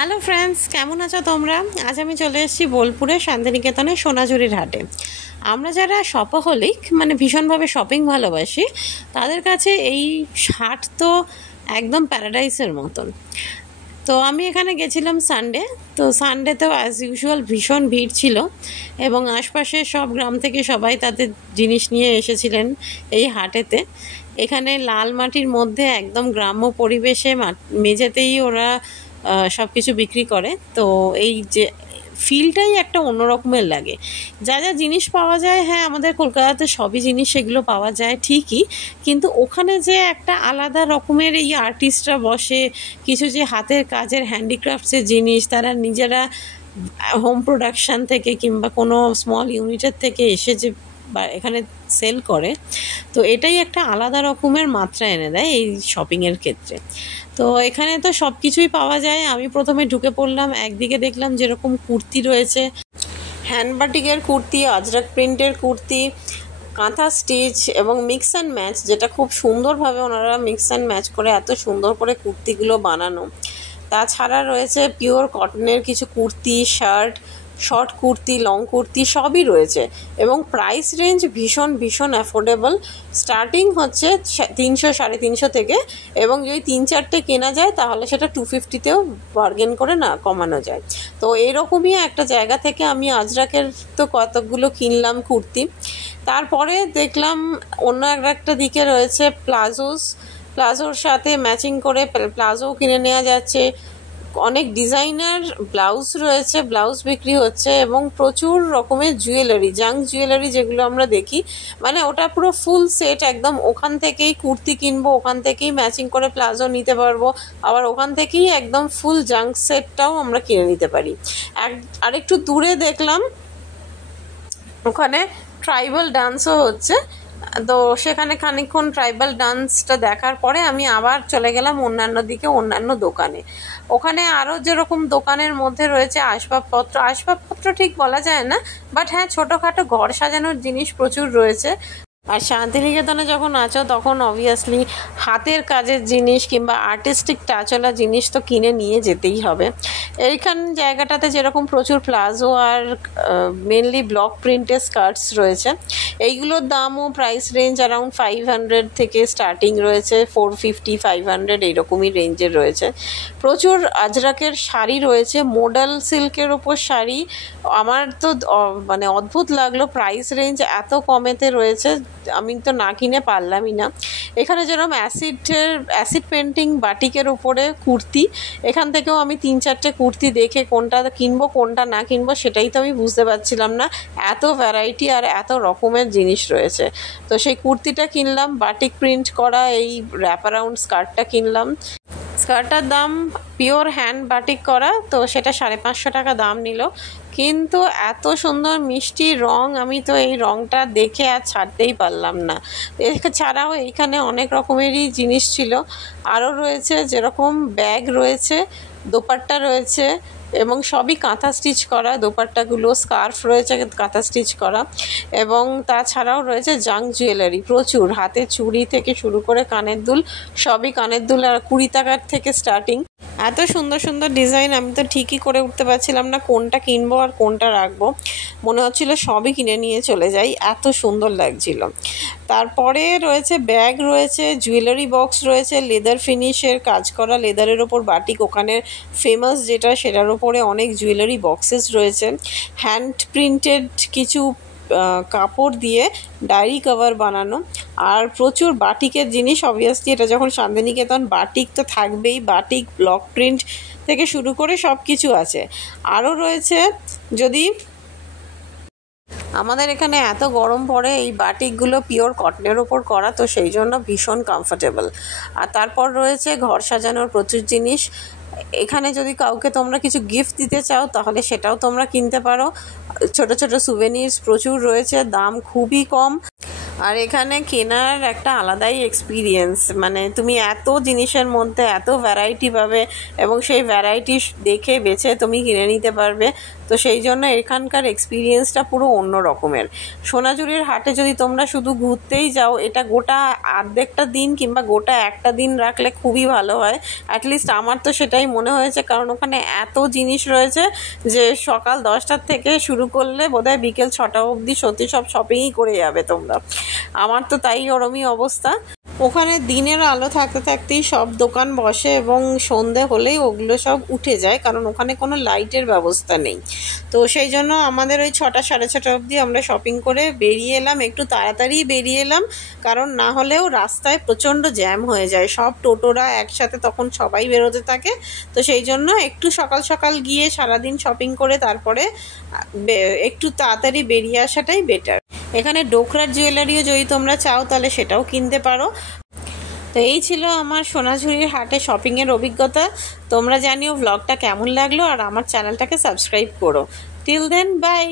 Hello friends, কেমন আছো তোমরা? আজ আমি চলে এসেছি বোলপুরে শান্তিনিকেতনে সোনাঝুরির হাটে। আমরা যারা শপোহলিক মানে ভীষণভাবে শপিং ভালোবাসি, তাদের কাছে এই হাট তো একদম প্যারাডাইসের মতন। তো আমি এখানে গেছিলাম সানডে। তো সানডেতেও অ্যাজ ইউজুয়াল ভীষণ ভিড় ছিল এবং আশপাশের সব গ্রাম থেকে সবাই তাদের জিনিস নিয়ে এসেছিলেন এই হাটেতে। এখানে লাল মাটির মধ্যে একদম গ্রাম্য পরিবেশে মেঝেতেই ওরা সব কিছু বিক্রি করে। তো এই যে ফিলটাই একটা অন্যরকমের লাগে। যা যা জিনিস পাওয়া যায়, হ্যাঁ আমাদের কলকাতাতে সবই জিনিস সেগুলো পাওয়া যায় ঠিকই, কিন্তু ওখানে যে একটা আলাদা রকমের এই আর্টিস্টরা বসে, কিছু যে হাতের কাজের হ্যান্ডিক্রাফটসের জিনিস তারা নিজেরা হোম প্রোডাকশান থেকে কিংবা কোনো স্মল ইউনিটের থেকে এসে যে বা এখানে সেল করে, তো এটাই একটা আলাদা রকমের মাত্রা এনে দেয় এই শপিংয়ের ক্ষেত্রে। তো এখানে তো সব কিছুই পাওয়া যায়। আমি প্রথমে ঢুকে পড়লাম, একদিকে দেখলাম যেরকম কুর্তি রয়েছে, হ্যান্ডবাটিকের কুর্তি, আজরাক প্রিন্টের কুর্তি, কাঁথা স্টিচ এবং মিক্স অ্যান্ড ম্যাচ, যেটা খুব সুন্দরভাবে ওনারা মিক্স অ্যান্ড ম্যাচ করে এত সুন্দর করে কুর্তিগুলো বানানো। তাছাড়া রয়েছে পিওর কটনের কিছু kurti, shirt, short kurti, long kurti সবই রয়েছে এবং প্রাইস রেঞ্জ ভীষণ ভীষণ অ্যাফোর্ডেবল। স্টার্টিং হচ্ছে 300 350 থেকে, এবং যদি 3-4টে কেনা যায় তাহলে সেটা 250তেও বার্গেন করে না কমানো যায়। তো এরকমই একটা জায়গা থেকে আমি আজরাকের তো কতকগুলো কিনলাম কুর্তি। তারপরে দেখলাম অন্য একটা দিকে রয়েছে প্লাজোর সাথে ম্যাচিং করে প্লাজো কিনে নেওয়া যাচ্ছে। অনেক ডিজাইনার ব্লাউজ রয়েছে, ব্লাউজ বিক্রি হচ্ছে এবং প্রচুর রকমের জুয়েলারি, জাঙ্ক জুয়েলারি যেগুলো আমরা দেখি, মানে ওটা পুরো ফুল সেট একদম। ওখান থেকেই কুর্তি কিনবো, ওখান থেকেই ম্যাচিং করে প্লাজো নিতে পারবো, আবার ওখান থেকেই একদম ফুল জাঙ্ক সেটটাও আমরা কিনে নিতে পারি। আরেকটু দূরে দেখলাম ওখানে ট্রাইবাল ডান্সও হচ্ছে। তো সেখানে খানিকক্ষণ ট্রাইবাল ডান্সটা দেখার পরে আমি আবার চলে গেলাম অন্যান্য দিকে, অন্যান্য দোকানে। ওখানে আরও যেরকম দোকানের মধ্যে রয়েছে আসবাবপত্র ঠিক বলা যায় না, বাট হ্যাঁ ছোটোখাটো ঘর সাজানোর জিনিস প্রচুর রয়েছে। আর শান্তিনিকেতনে যখন আছো তখন অবভিয়াসলি হাতের কাজের জিনিস কিংবা আর্টিস্টিক টাচওয়ালা জিনিস তো কিনে নিয়ে যেতেই হবে। এইখান জায়গাটাতে যেরকম প্রচুর প্লাজো আর মেনলি ব্লক প্রিন্টের স্কার্টস রয়েছে, এইগুলোর দামও প্রাইস রেঞ্জ অ্যারাউন্ড 500 থেকে স্টার্টিং রয়েছে, 450 500 এইরকমই রেঞ্জের রয়েছে। প্রচুর আজরাকের শাড়ি রয়েছে, মোডাল সিল্কের ওপর শাড়ি। আমার তো মানে অদ্ভুত লাগলো, প্রাইস রেঞ্জ এত কমেতে রয়েছে, আমি তো না কিনে পারলামই না। এখানে যেরকম অ্যাসিড পেন্টিং বাটিকের উপরে কুর্তি, এখান থেকেও আমি 3-4টে কুর্তি দেখে কোনটা কিনবো কোনটা না কিনবো সেটাই তো আমি বুঝতে পারছিলাম না, এত ভ্যারাইটি আর এত রকমের জিনিস রয়েছে। তো সেই কুর্তিটা কিনলাম, বাটিক প্রিন্ট করা এই র্যাপ অ্যারাউন্ড স্কার্টটা কিনলাম। স্কার্টটার দাম পিওর হ্যান্ড বাটিক করা, তো সেটা 550 টাকা দাম নিল, কিন্তু এত সুন্দর মিষ্টি রং, আমি তো এই রংটা দেখে আর ছাড়তেই পারলাম না। এছাড়াও এইখানে অনেক রকমেরই জিনিস ছিল, আরও রয়েছে যেরকম ব্যাগ রয়েছে, দোপাট্টা রয়েছে এবং সবই কাঁথা স্টিচ করা। দোপাট্টাগুলো স্কার্ফ রয়েছে কাঁথা স্টিচ করা, এবং তাছাড়াও রয়েছে জাঙ্ক জুয়েলারি প্রচুর, হাতে চুড়ি থেকে শুরু করে কানের দুল, সবই কানের দুল আর 20 টাকার থেকে স্টার্টিং। এত সুন্দর সুন্দর ডিজাইন, আমি তো ঠিকই করে উঠতে পারছিলাম না কোনটা কিনবো আর কোনটা রাখবো, মনে হচ্ছিল সবই কিনে নিয়ে চলে যাই, এত সুন্দর লাগছিল। তারপরে রয়েছে ব্যাগ রয়েছে, জুয়েলারি বক্স রয়েছে, লেদার ফিনিশের কাজ করা, লেদারের ওপর বাটিক ওখানের ফেমাস যেটা, সেটার ওপরে অনেক জুয়েলারি বক্সেস রয়েছে। হ্যান্ড প্রিন্টেড কিছু কাপড় দিয়ে ডায়েরি কভার বানানো, আর প্রচুর বাটিকের জিনিস। অবভিয়াসলি এটা যখন শান্তিনিকেতন, বাটিক তো থাকবেই, বাটিক ব্লক প্রিন্ট থেকে শুরু করে সব কিছু আছে। আরও রয়েছে, যদি আমাদের এখানে এত গরম পড়ে, এই বাটিকগুলো পিওর কটনের ওপর করা, তো সেই জন্য ভীষণ কমফোর্টেবল। আর তারপর রয়েছে ঘর সাজানোর প্রচুর জিনিস। এখানে যদি কাউকে তোমরা কিছু গিফট দিতে চাও তাহলে সেটাও তোমরা কিনতে পারো। ছোট ছোট সুভেনিরস প্রচুর রয়েছে, দাম খুবই কম। আর এখানে কেনার একটা আলাদাই এক্সপিরিয়েন্স, মানে তুমি এত জিনিসের মধ্যে এত ভ্যারাইটি পাবে এবং সেই ভ্যারাইটি দেখে বেছে তুমি কিনে নিতে পারবে। তো সেই জন্য এখানকার এক্সপিরিয়েন্সটা পুরো অন্য রকমের। সোনাঝুরির হাটে যদি তোমরা শুধু ঘুরতেই যাও, এটা গোটা অর্ধেকটা দিন কিংবা গোটা একটা দিন রাখলে খুবই ভালো হয়। অ্যাটলিস্ট আমার তো সেটাই মনে হয়েছে, কারণ ওখানে এত জিনিস রয়েছে যে সকাল 10টার থেকে শুরু করলে বোধহয় বিকেল 6টা অবধি সত্যি সব শপিংই করে যাবে তোমরা। আমার তো তাই ওরমই অবস্থা। ওখানে দিনের আলো থাকতে থাকতেই সব দোকান বসে এবং সন্ধে হলেই ওগুলো সব উঠে যায়, কারণ ওখানে কোনো লাইটের ব্যবস্থা নেই। তো সেই জন্য আমাদের ওই 6টা 6:30 অবধি আমরা শপিং করে বেরিয়ে এলাম, একটু তাড়াতাড়ি বেরিয়ে এলাম, কারণ না হলেও রাস্তায় প্রচণ্ড জ্যাম হয়ে যায়, সব টোটোরা একসাথে তখন সবাই বেরোতে থাকে। তো সেই জন্য একটু সকাল সকাল গিয়ে সারাদিন শপিং করে তারপরে একটু তাড়াতাড়ি বেরিয়ে আসাটাই বেটার। এখানে ডোকরার জুয়েলারিও যদি তোমরা চাও তাহলে সেটাও কিনতে পারো। তো এই ছিল আমার সোনাঝুরির হাটে শপিংয়ের অভিজ্ঞতা। তোমরা জানিও ব্লগটা কেমন লাগলো, আর আমার চ্যানেলটাকে সাবস্ক্রাইব করো। Till then, by.